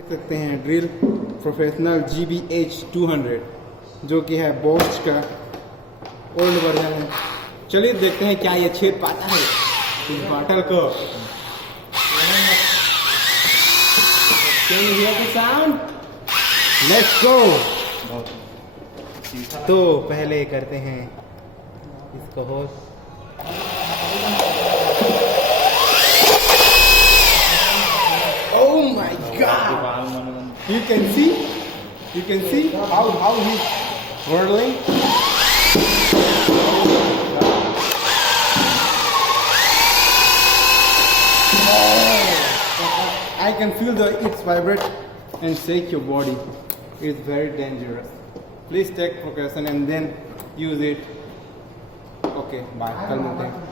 देख सकते हैं ड्रिल प्रोफेशनल GBH 200 जो कि है बॉश का ओल्ड वर्जन है। चलिए देखते हैं क्या ये छेद पाता है इस बॉटल को। Can you hear the sound? Let's go। तो पहले करते हैं इसको होश। Oh my God! You can see how he's whirling. I can feel it's vibrate and shake your body. It's very dangerous. Please take precaution and then use it. Okay, bye. कल मिलते हैं।